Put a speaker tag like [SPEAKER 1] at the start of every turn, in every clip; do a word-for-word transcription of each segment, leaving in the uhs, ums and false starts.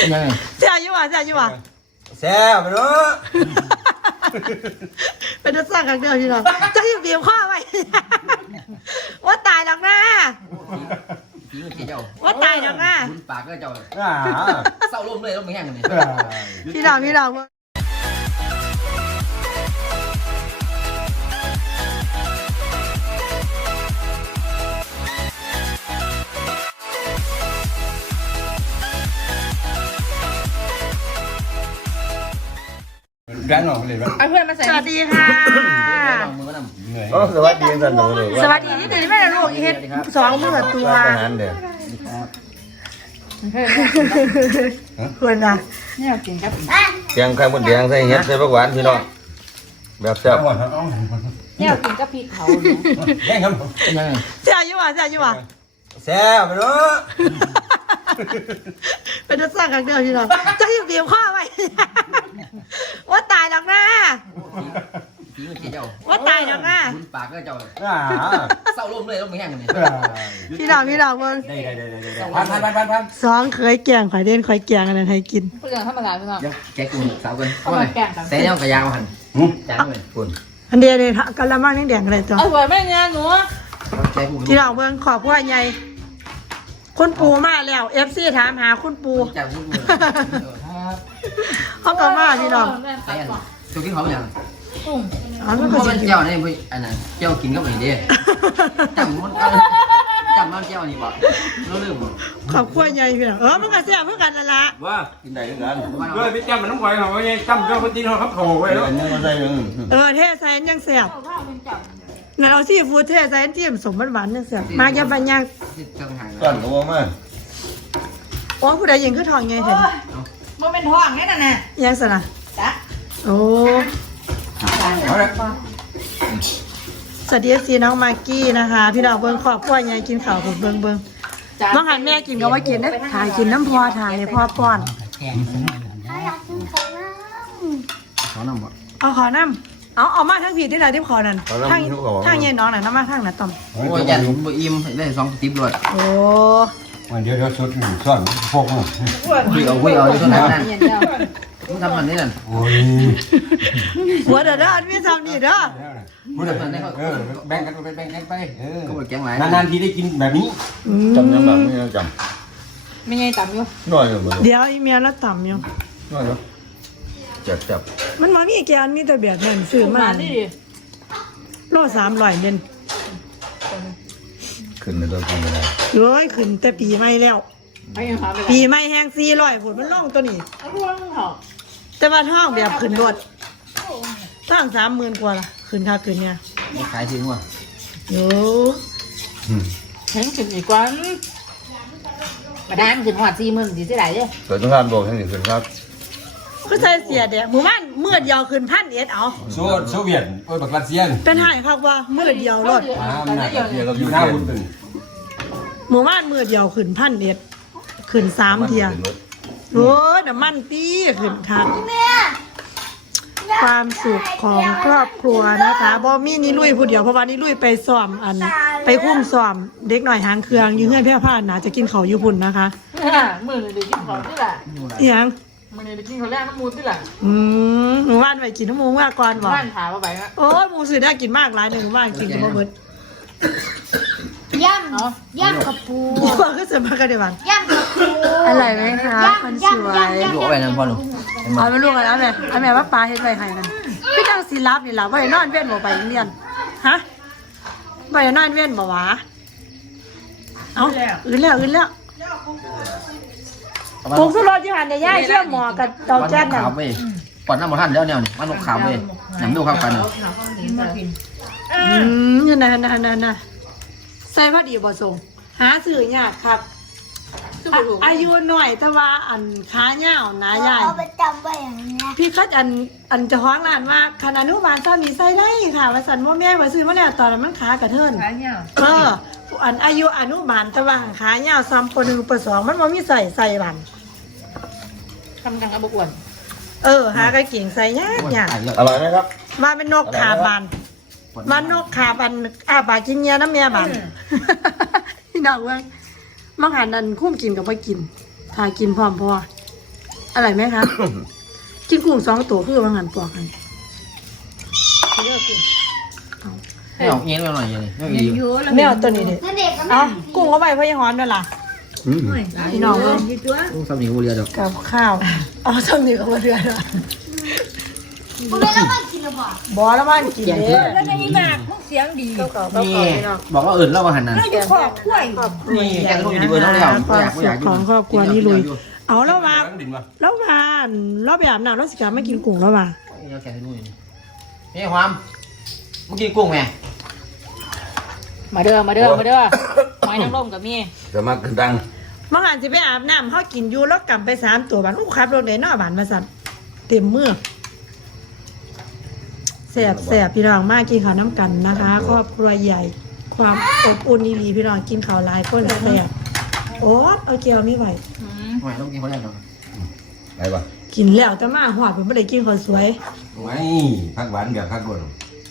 [SPEAKER 1] เสียอยู่ว่ะเสียอยู่ว่ะ
[SPEAKER 2] แซ่บไปเนาะ
[SPEAKER 1] เป็นนักสร้างกันเดียวพี่น้องจะหยิบบีบข้อไว้ว่าตายหรอกนะว่าตายหรอกนะ
[SPEAKER 3] ปากก็เจ้าเศร้าลมเลยต้องไม่แห้งเลย
[SPEAKER 1] พี่น้องพี่น้อง
[SPEAKER 2] แรงหน่อยเลยมั้ย
[SPEAKER 1] เพื่อนมาใส่สวัสดีค่ะ
[SPEAKER 2] สวัสดีสันหนูเลย
[SPEAKER 1] สวัสดีที่ตื่นไม่ได้ลูกเฮ็ดสองมือตัวเพื่อนนะ
[SPEAKER 4] เนี่ยกินกับ
[SPEAKER 2] แกงไข่มดแดงใส่เห็ดใส่ผักหวานพี่น้องแบบแซ่บ
[SPEAKER 4] เนี่ยกินกับพริกเผา
[SPEAKER 2] แกงครับ
[SPEAKER 1] เสียอยู่ว่ะเสียอยู่ว่ะ
[SPEAKER 2] แซ่บไปเนาะ
[SPEAKER 1] เป็นนักสร้างกันเดียวพี่น้องจะหยิบบีบข้อไว้ว่าตายหรอกนะว่าตายหรอกนะ
[SPEAKER 3] ปากก็เจ้าเศร้าลมเลยต้องไม่แห้งเลย
[SPEAKER 1] พี่น้องพี่น้องมึง
[SPEAKER 2] พันพันพันพันพัน
[SPEAKER 1] สองเคยแกงข่อยเด่นข่อยแกงอันนั้นให้กิน
[SPEAKER 4] เพื่อนธรรมดาพี่น้อง
[SPEAKER 3] แกกุ้งสาวกันเสียยังกระยาวหันจานเลยคุณ
[SPEAKER 1] อันเดียวเลยกระมังนี่แดงอะไรตัว
[SPEAKER 4] อร่อยไหมเนี่ยหนู
[SPEAKER 1] พี่น้องเมืองขอบผู้ใหญ่คุณปูมาแล้วเอฟซีถามหาคุณปูเขาก็มาพี่น้อง
[SPEAKER 3] ตัวกินเขาอย่าง
[SPEAKER 1] อ๋อมัน
[SPEAKER 3] ก็เจ้าเนี่ยพี่อันนั้นเจ้ากินก็ไม่ดีจำมันจำมันเจ้านี่บ่เราลืม
[SPEAKER 1] ขอบผู้ใหญ่พี่น้องเออมันก็เสียเพื่อกันนั่นละ
[SPEAKER 2] ว่ากินได้กัน
[SPEAKER 5] ด้วยพี่จำมันต้องไหวเหรอว่าไงจำเจ้าคนตีนเขาโผล่ไว้แล้ว
[SPEAKER 1] เออเทใส่ยังเสียบนั่นเอาซีฟู้ดเทใส่ที่ผสมหวานๆยังเสียบมาแกปัญญา
[SPEAKER 2] ก่อนก็ว่ามา
[SPEAKER 1] โอ้ผู้ใดยิงขึ้นทองไงเห็น
[SPEAKER 4] มันเป็นทองแค่นั้นแหละ
[SPEAKER 1] ยังสนะ
[SPEAKER 4] จ้ะ
[SPEAKER 1] โอ้สวัสดีซีน้องมากกี้นะคะพี่น้องเบิ้งขอบพ่อใหญ่กินข้าวผมเบิ้งเบิ้งน้องหันแม่กินก็ว่ากินนะถ่ายกินน้ำพอถ่ายพ่อป้อน
[SPEAKER 3] ขอน้ำบ่
[SPEAKER 1] เอาขอน้ำเอาเอามาทั้งผีที่ไหนที่ขอนั่นทั้งทั้งเย็นน้องน่ะน้ำมาทั้งน่ะต่อม
[SPEAKER 3] โอ้ยยันบ่อิ่มได้สองติ๊บรวด
[SPEAKER 1] โอ้
[SPEAKER 2] วันเดียวเดี๋ยวชุดซ่อนพวกมึง
[SPEAKER 3] คุยเอาคุยเอาที่ต้นนั้นมึงทำมันนี่นั่น
[SPEAKER 2] โอ้ย
[SPEAKER 1] หัวเด้อเด้อมีทำนี่เด้อ
[SPEAKER 2] พูดแบบนี้เออแบ่งกันไปแบ่งกันไปเออ
[SPEAKER 3] ก็แกงไหล
[SPEAKER 2] นานๆทีได้กินแบบนี้จำยังแบบไม่จ
[SPEAKER 4] ำไม่ไงต่ำอยู่
[SPEAKER 2] หน่อย
[SPEAKER 1] เดี๋ยวอีเมียแล้วต่ำอยู่
[SPEAKER 2] หน่อยเนาะจับจับ
[SPEAKER 1] มันมามีแกนมีแต่แบบนั้นซื้อมาโลสามร้อยเด่น
[SPEAKER 2] ขึ้นในตัวกินไม่ได้
[SPEAKER 1] เฮ้ยขึ้นแต่ปีใหม่แล้วปีใหม่แห้งสี่ร้อยผลมันล่องตัวนี้แต่ว่าท้องแบบขึ้นรถท้องสามหมื่นกว่าละขึ้นค่าขึ้นเนี่ย
[SPEAKER 3] ขายทิ้งว่ะ
[SPEAKER 1] โย่
[SPEAKER 4] แห้งขึ้นอีกวันมาด้านขึ้นหัวสี่หมื่นสี่สิบไหนเนี่ย
[SPEAKER 2] เกิดต้องการบอกให้หนึ่งขึ้นครับ
[SPEAKER 1] ก็ใส่เสียเด็กหมู่บ้านเมื่อเดียวขึ้นพันเอ็ดเอา
[SPEAKER 2] โซโซเวียตโอ้ยบักรัสเซียน
[SPEAKER 1] เป็นหายครับว่าเมื่อเดียวรถ
[SPEAKER 2] อยู่หน้าบุญตึง
[SPEAKER 1] หมู่บ้านเมื่อเดียวขึ้นพันเอ็ดขึ้นสามเทียโอ้ยน้ำมันตีขึ้นค่ะความสุขของครอบครัวนะคะบอมี่นี่ลุยผู้เดียวเพราะว่านี่ลุยไปซ้อมอันไปคุ้มซ้อมเด็กหน่อยหางเครื่องยื้อเงื่อนแพร่ผ้าหนาจะกินเขาอยู่พุ่นนะคะ
[SPEAKER 4] มือเลยกินเขาที่แหละ
[SPEAKER 1] ยัง
[SPEAKER 4] มือเลยกินเขาแรกน้ำมูที่แหละ
[SPEAKER 1] อืมหมู่บ้านไปกินน้ำมูว่าก่อนบอก
[SPEAKER 4] บ้านถามมาไปนะ
[SPEAKER 1] โอ้ยมูสื่อได้กินมากหลายหนึ่งบ้านกินกับมะเบิด
[SPEAKER 6] ย่ำย่ำกับปู
[SPEAKER 1] ว่าก็เสร็จมากันเดี๋ยววัน
[SPEAKER 6] ย่ำกับปู
[SPEAKER 1] อะไรไหมคะคนสวย
[SPEAKER 3] ดูไปนั่นพ่อหนู
[SPEAKER 1] เอาไปลูกกันแล้วแม่เอาแม่ว่าปลาเฮ็ดไปให้กันพี่ตั้งสีรับนี่แหละว่าจะนอนเว้นบ่ไปเรียนฮะว่าจะนอนเว้นบ่วะเอาอื่นแล้วอื่นแล้วปลูกสุรจิหันเนี่ยย่าเชื่อหมอกับเตาแก๊สน่ะ
[SPEAKER 3] ก่อนน้ำมันท่านแล้วเนี่ยมันนกขาวเลยหนังดูข้าวกัน
[SPEAKER 1] อืมนั่นน่ะนั่นน่ะนั่นใส่พอดีบ่ส่งหาซื้อยากครับอายุหน่อยแต่ว่าอันขาเหี่ยวหนาใหญ่
[SPEAKER 6] เอาไปจำไว้อย่างนี้
[SPEAKER 1] พี่คัดอันอันจะฮ้องร้านว่าขนาดนุบาลซ้ำมีใส่ได้ค่ะว่าสันว่าแม่ว่าซื้อมาแล้วตอนนั้นมันขากระเทิน
[SPEAKER 4] ขาเหี่ยว
[SPEAKER 1] เอออันอายุอนุบาลแต่ว่าขาเหี่ยวซ้ำปหนึ่งปสองมันว่ามีใส่ใส่บัน
[SPEAKER 4] ทำดังอบอวน
[SPEAKER 1] เออหากระเก่งใส่ยากยาก
[SPEAKER 2] อร่อยไหมครับ
[SPEAKER 1] มาเป็นนกขาบานมันนกขาบันอาบากินเงี้ยน้ำเมียบันพี่น้องเว้ยมังหันนันคุ้มกินกับไม่กินถ่ายกินพร้อมพออร่อยไหมคะ กินกุ้งสองตัวคือว่างันปอกกันเลือกกุ้ง
[SPEAKER 3] ให้ออกเงี้ยไปหน่อยอย่างนี้ไม่ดี
[SPEAKER 1] ไม่เอาตัวนี้ดิ
[SPEAKER 6] นั่นเด็กก็
[SPEAKER 1] เอากุ้งเข้าไปเพื่อยังฮ้อนด้วยล่ะ
[SPEAKER 2] อืม
[SPEAKER 1] พี่น้องเลย
[SPEAKER 3] ลูกสามีกูเรียนดอก
[SPEAKER 1] กับข้าวเอาส้มนี่ก็มาเดือนละ
[SPEAKER 6] กูไม่ต้องมากินหรอกบ่
[SPEAKER 1] บอแล้วบ้านกินเด้
[SPEAKER 4] แล้วจะนี่มากพวกเสียงดี
[SPEAKER 1] เก่าเก่าเก่า
[SPEAKER 3] นี่
[SPEAKER 1] เก่าพี่น้อง
[SPEAKER 3] บอกว่าเอิญเล่าว่าหันนั่น
[SPEAKER 4] แล้วอยู่ขอบกล้วย
[SPEAKER 1] ครอบครัว
[SPEAKER 3] นี่
[SPEAKER 1] ให
[SPEAKER 3] แก
[SPEAKER 1] ญ่
[SPEAKER 3] ก็ต้อง
[SPEAKER 1] นะ
[SPEAKER 3] ดีเบอร์แล้วแล้ว
[SPEAKER 1] ความสุขของครอบครัวนี่ลุย เอาแล้วมา
[SPEAKER 5] ดินมา
[SPEAKER 1] แล้วมาเราไปอาบน้ำแล้วสิกาไม่กินกุ้งแล้วมา
[SPEAKER 3] แกให้ดูนี่นี่ความเมื่อกี้กุ้งไง
[SPEAKER 4] มาเด้อมาเด้อมาเด้อหอยนางรมกับมี
[SPEAKER 2] จะมาขึ้นดัง
[SPEAKER 1] เมื่อวานจะไปอาบน้ำเขากินอยู่แล้วกลับไปสามตัวบ้านอู้ครับรถเลยนอกบ้านมาสั่นเต็มมือแสบแสบพี่น้องมากกินข้าวน้ำกันนะคะครอบครัวใหญ่ ความอบอุ่นดีๆพี่น้องกินข้าวหลายก้นแสบโอ๊ตเอาเกียวไม่ไหว
[SPEAKER 3] หอยต้องกินเขาแรกหน่อย
[SPEAKER 2] ไปปะ
[SPEAKER 1] กินแล้วแต่มาหอดผมไม่ได้กินข้าวสวย
[SPEAKER 2] ไม่พักหวานกับพักบน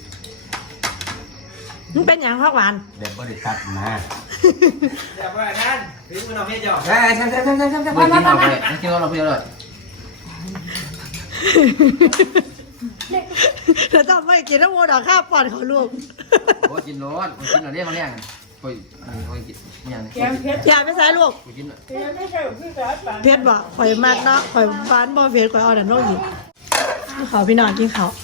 [SPEAKER 1] มันเป็นอย่างพักหวาน
[SPEAKER 2] เด็กบริษัทนะ
[SPEAKER 5] อย่าไปนั่นถึงมันเอาเมียจ่อ
[SPEAKER 2] ใช่ใช่ใช่ใช่ใช่ใช่
[SPEAKER 3] ไม่กินเราไปไม่กินเราไปเลย
[SPEAKER 1] แล้วต้องไม่กินน้ำมันดอกข้าวปอนเขาลูก
[SPEAKER 3] โอ้กินร้อนกินอะไรมาเนี่ยกันโอ้ยโอ้ยกินอย่างนี้
[SPEAKER 1] อย่าไปใส่ลูก
[SPEAKER 3] กิน
[SPEAKER 1] เพชรบอกข่อยมากเนาะข่อยฟ้านบ่เพชรข่อยเอาแต่นกหยิบเขาพี่น้องกินเขาว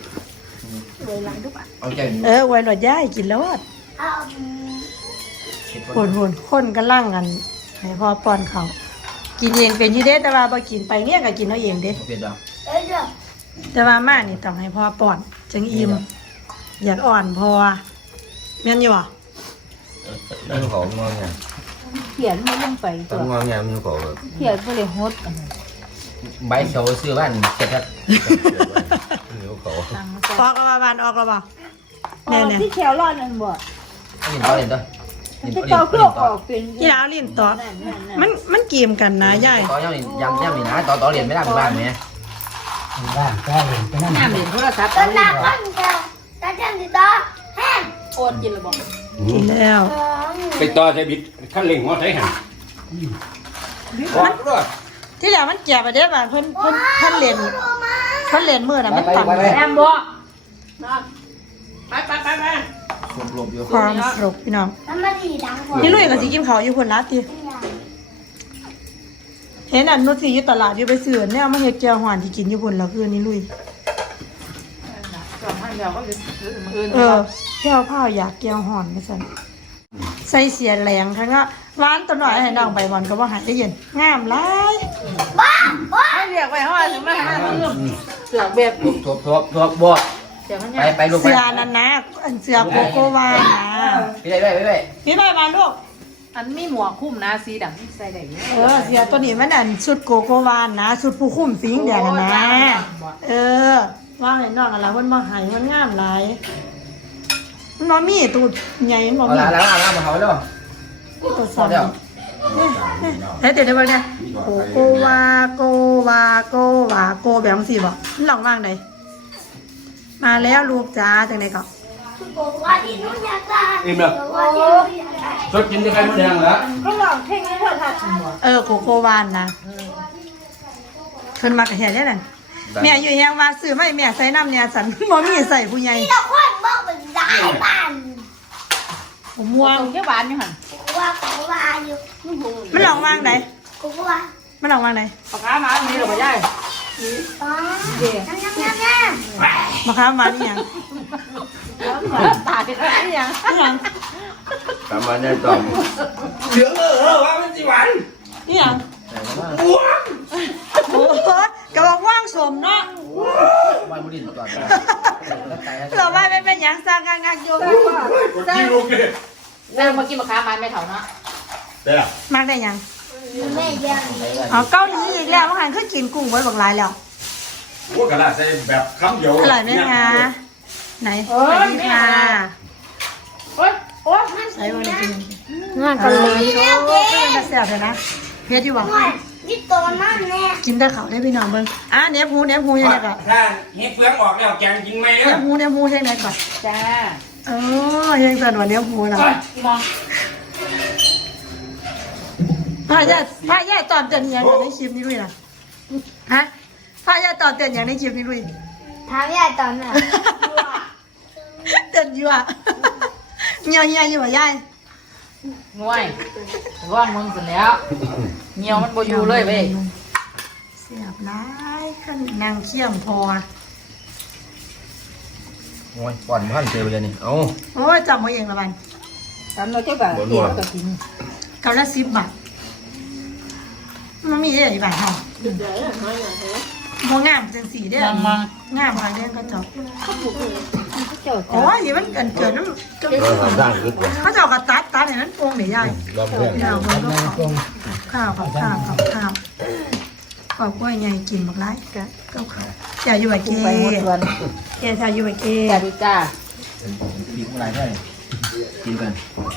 [SPEAKER 3] เอาใจ
[SPEAKER 1] เออไว้หนวดย่ายกินแล้วอะ
[SPEAKER 6] เอา
[SPEAKER 1] โหนโหนคนกันล่างกันให้พ่อป้อนเขาวกินเองเป็นอยี่เด้แต่ว่าบ่กินไปเนี่ยก็กินเอาเองเด้
[SPEAKER 3] เปลี่ยนดอก
[SPEAKER 6] เอ้ยเดี๋ยว
[SPEAKER 1] แต่ว่ามานี่ต้องให้พ่อป้อนจังอิ่มอยากอ่อนพอแม่นอยู่บ่
[SPEAKER 2] นั่งของงอเงี้ย
[SPEAKER 4] เขียนมาลงไปตั
[SPEAKER 2] ต้อ
[SPEAKER 4] ว
[SPEAKER 2] งงอเงี้ยมันของแบบ
[SPEAKER 4] เขียนไปเลยฮด
[SPEAKER 3] ใบเขียวซื้อบ้านเสร็จครับ
[SPEAKER 2] เหนียวเขา
[SPEAKER 4] ตัง
[SPEAKER 1] ออกแล้วบ่บานออกแล้วบ่แน่
[SPEAKER 4] ที่แถวรอดนั่นบ่
[SPEAKER 3] นี่ต่อเลยต่อ
[SPEAKER 4] ที่เขาเครื่องออกเป็น
[SPEAKER 1] ๆที่ดาวลิ้นต่อมันมันเกมกันนะยาย
[SPEAKER 3] ต่อย่ำนี่ยำย่ำนี่นะต่อต่อเหรียญไม่ได้บ้านไหม
[SPEAKER 4] น้ำเหรียญโทรศัพท์
[SPEAKER 6] ต้นน้ำก้อนเดียวตาจันติดต่อแห้ง
[SPEAKER 4] โอนกินหรือบ่
[SPEAKER 1] กินแล้ว
[SPEAKER 6] สอง
[SPEAKER 5] ไปต่อใช้บิดขั้นเร่งหัวใช้หันมันรอด
[SPEAKER 1] ที่แล้วมันเจ็บไปเด้บ่าเพิ่นเพิ่นเพิ่นเล่นเพิ่นเล่นมือน่ะมันต่ำ
[SPEAKER 4] แอมบ่ไปไปไปไป
[SPEAKER 3] รวมๆอยู่
[SPEAKER 1] ความสุขพี่น้อง
[SPEAKER 6] น้ำมันดีดังกว่า
[SPEAKER 1] นี่ลุยก็สิกินข้าวอยู่พุ่นละติเห็นอันนุชสิอยู่ตลาดอยู่ไปซื้อแนวมาเฮ็ดแจ่วฮ้อนที่กินอยู่พุ่นแล้วคือนี่ลุย
[SPEAKER 4] สองพันเดียวก็จะซื้อมืออื่น
[SPEAKER 1] เออแก้วผ้าอยากแก้วฮ้อนว่าซั่นใส่เสียแรงทั้งอ่ะหวานตัวน้อยให้น้องใบบอนก็บ่หายได้เย็นงามหลาย
[SPEAKER 6] บ้าบ้า
[SPEAKER 4] ให้เรียกไว้เฮาว่าสิมาหาซื้อเสือกแบบ
[SPEAKER 3] ทบทบทบทบบวก
[SPEAKER 4] เดี๋ยวมัน
[SPEAKER 3] ไปไปลูกไป
[SPEAKER 1] เสื้อนั่นนะอันเสื้อโกโกวานะ
[SPEAKER 3] ไปได้ไปไป
[SPEAKER 1] พี่ไปมาลูก
[SPEAKER 4] อันมีหมวกคุ้มนะสีดำใส่ได้อยู่
[SPEAKER 1] เออเสื้อตัวนี้มันอันชุดโกโกวานะชุดผู้คุมสีแดงนะ เออว่าให้น้องอะไรมันมาใหายมันงามหลายมันบ่มีตูดใหญ่มันบ่
[SPEAKER 3] เอา
[SPEAKER 1] มี
[SPEAKER 3] ละแล้วเอาละมาเขาแล้ว
[SPEAKER 1] ตัวสั่นเฮ้ยเดี๋ยวเดี๋ยวเดี๋ยวโกโกวาโกวาโกวาโกแบบสี่บ่มันหลอกว่างใดมาแล้วลูกจ้าจังไหนก่อน
[SPEAKER 6] บอกว่าที่นู้นอยากได้
[SPEAKER 5] อิ่มแล้ว
[SPEAKER 6] บอกว่าที่นู้นอยากได้
[SPEAKER 5] สดกินได้ใครมดแดงเหรอ
[SPEAKER 4] ก็ลองเพ่งให้เธอทัดหมวก
[SPEAKER 1] เออโกโกวานนะเพิ่นมากระเทียเนี่ยนั่นแม่อยู่แฮงมาซื้อไม่แม่ใส่น้ำเนี่ยสันบ่มีใส่ผู้ใหญ่
[SPEAKER 6] ที่เราค่อยบอกเป็นได้บ้าน
[SPEAKER 1] ผมม่วง
[SPEAKER 4] ตรงแค่หวานอยู่หั่น
[SPEAKER 6] กูว่ากูว่าอยู่
[SPEAKER 1] มันหลอกว่างใด
[SPEAKER 6] กูว่า
[SPEAKER 1] มันหลอกว่างใด
[SPEAKER 4] ปากกามาอันนี้หรอบ่ยาย
[SPEAKER 6] อ๋อ
[SPEAKER 4] เดี๋ยว
[SPEAKER 6] น้ำน้ำน้ำน้ำ
[SPEAKER 1] มะขามหวานนี่หยัง
[SPEAKER 4] ตาที่ไหนยัง
[SPEAKER 1] นี่หยัง
[SPEAKER 2] กลับมาได้ต่อม
[SPEAKER 5] เหลืองเออเออว่ามันสิหวาน
[SPEAKER 1] นี่หยัง
[SPEAKER 5] อ้วง
[SPEAKER 1] โอ้โหกระบอกว่างสมเนาะ
[SPEAKER 3] วันบุรีก่อน
[SPEAKER 1] เราว่าไม่เป็นหยังสร้างงานงานอยู่
[SPEAKER 5] กินโอเค
[SPEAKER 4] แม่มากินปากกามาไม่เท่าเนาะ
[SPEAKER 5] เด้อ
[SPEAKER 1] มากได้หยัง
[SPEAKER 6] แม่ยัง
[SPEAKER 1] อ๋อเกาหลีอีกแล้วเมื่อวานคือกินกุ้งไว้บักหลายแล้ว
[SPEAKER 5] โอ้กระดาษใส่แบบคำเดียว
[SPEAKER 1] อร่อยไหมคะไหนสวัสดีค่ะ
[SPEAKER 4] โอ๊ยโอ๊ย
[SPEAKER 1] ใส่วันนี้กินงานเกาหลีโอ้ก็ยังกระแสบเลยนะเพชรอยู่บ่
[SPEAKER 6] นี่ตัวนั่นแน่
[SPEAKER 1] กินแต่เขาวได้พี่น้องเบิ่งอ่ะเนี้ยหูเนี้ยหูยังไงก่อน
[SPEAKER 5] ถ้าเฮ็ดเฟืองออกแล้วแกงกินไหม
[SPEAKER 1] เนี้
[SPEAKER 5] เนี่ย
[SPEAKER 1] ยหูเนี้ยหูยังไงก่อน
[SPEAKER 4] จ้า
[SPEAKER 1] เออยังสั่นว่าเนี้ยหูนะ
[SPEAKER 4] อีมอง
[SPEAKER 1] พายาพายาตอนจะเนียนอยู่ในคลิปนี้ด้วยนะฮะพ่อยายต่อเต้นอย่างในคลิปนี้ลุย
[SPEAKER 6] ถามยายตอนน่ะ
[SPEAKER 1] เต้นอยู่อ่ะเงียวเงียอยู่อ่ะยาย
[SPEAKER 4] ง่วยว่างมึงเสร็จแล้วเหี่ยวมันบ่อยู่เลยเว้ย
[SPEAKER 1] เสียบร้ายขันนางเขี้ยมพอ
[SPEAKER 2] โอ้ยป้อนพันเจอไปเลยนี่เอา
[SPEAKER 1] โอ้ยจำมาเองละบัน
[SPEAKER 4] ทำเราเจ้าบ่าวเกี่ยวกับกิน
[SPEAKER 1] กำละสิบบาทมันมีอะไรบ้างฮะโมงามจังสีได้
[SPEAKER 4] ยังมัง
[SPEAKER 1] งามค่ะเรื่องก็จบ
[SPEAKER 4] เจ้า
[SPEAKER 1] โอ้ยนี่มันเกินเกินน้ำ
[SPEAKER 2] เราทำสร้างคึกว่ะ
[SPEAKER 1] เขาจะเอากระตัดตัดอย่างนั้นโกงเดี๋ยวยาย
[SPEAKER 2] รอบเพื่อน
[SPEAKER 1] ข้าวข้าวข้าวข้าวข้าวข้าวข้าวกล้วยไงกินบักไรก็ก็ข้าวอย่าอยู่ไอ้เก
[SPEAKER 4] ไปหมดส่วน
[SPEAKER 1] เกอย่าอยู่ไอ้เก
[SPEAKER 4] จ้าดิจ้า
[SPEAKER 3] ปีกอะไรได้กินกัน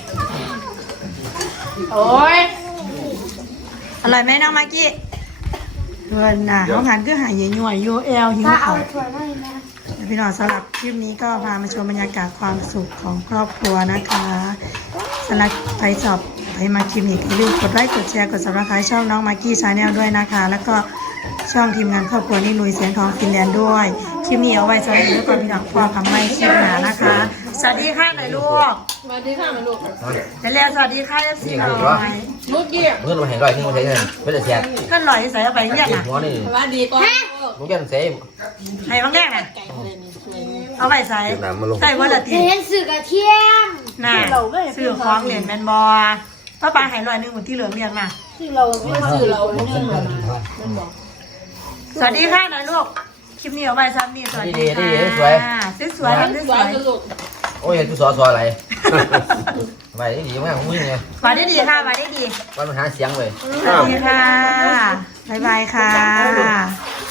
[SPEAKER 4] โอ้ย
[SPEAKER 1] อร่อยไหมน้องมากกี้เพื่อนน่ะน้องหันก็หายหน่วยยูเอลหิว
[SPEAKER 6] ถ้าเอา
[SPEAKER 1] เขา
[SPEAKER 6] ถั่วหน่อยนะ
[SPEAKER 1] พี่น้องสำหรับคลิปนี้ก็พามาชมบรรยากาศความสุขของครอบครัวนะคะสำหรับใครชอบใครมาคลิปนี้อย่าลืมกดไลค์กดแชร์กดซับสไครต์ช่องน้องมากกี้ชาแนลด้วยนะคะ แล้วก็ช่องทีมงานครอบครัวนี่ลุยเสียงทองฟินแลนด์ด้วยคลิปนี้เอาไว้สำหรับทุกคนพี่น้องพอคำไม่คลิปหนานะคะสวัสดีค่ะหน่อยลูก
[SPEAKER 4] สวัสดีค่ะแม่ลูก
[SPEAKER 1] เร็วๆสวัสดีค่ะเอฟซีหน่อย
[SPEAKER 4] ลูกเกี้ย
[SPEAKER 2] เพื่อนมาแห่งร้อยที่มันใช้เงินไม่ได้แชร์
[SPEAKER 1] เพื่อนหล่อยใส่เอาไปเนี่ยน่ะ
[SPEAKER 2] หัวนี่
[SPEAKER 4] สวัสดีก่อน
[SPEAKER 2] มึงแก่นเซ่
[SPEAKER 1] ให้บางแรกน่ะเอาไปใส่ใส่วันละที
[SPEAKER 6] เห็นสื่อกระเทียม
[SPEAKER 1] น่ะซื้อของเหรียญแมนบอป้าปลาหายลอยหนึ่งหมดที่เหลือเมียนมา
[SPEAKER 4] ที่เราไม่ซื้อเราไม่เนื่องมา
[SPEAKER 1] สวัสดีค่ะหน่อยลูก คลิปนี้เอาไว้ซ้ำนี่สวัสดีค่ะสวยสวยสวย
[SPEAKER 2] โอ้ยกูสอสออะไรไปดีมากมึงไง
[SPEAKER 1] มาได้ดีค่ะมาได้ดี
[SPEAKER 2] วันมันหาเสียงเลย
[SPEAKER 1] สวัสดีค่ะบ๊ายบายค่ะ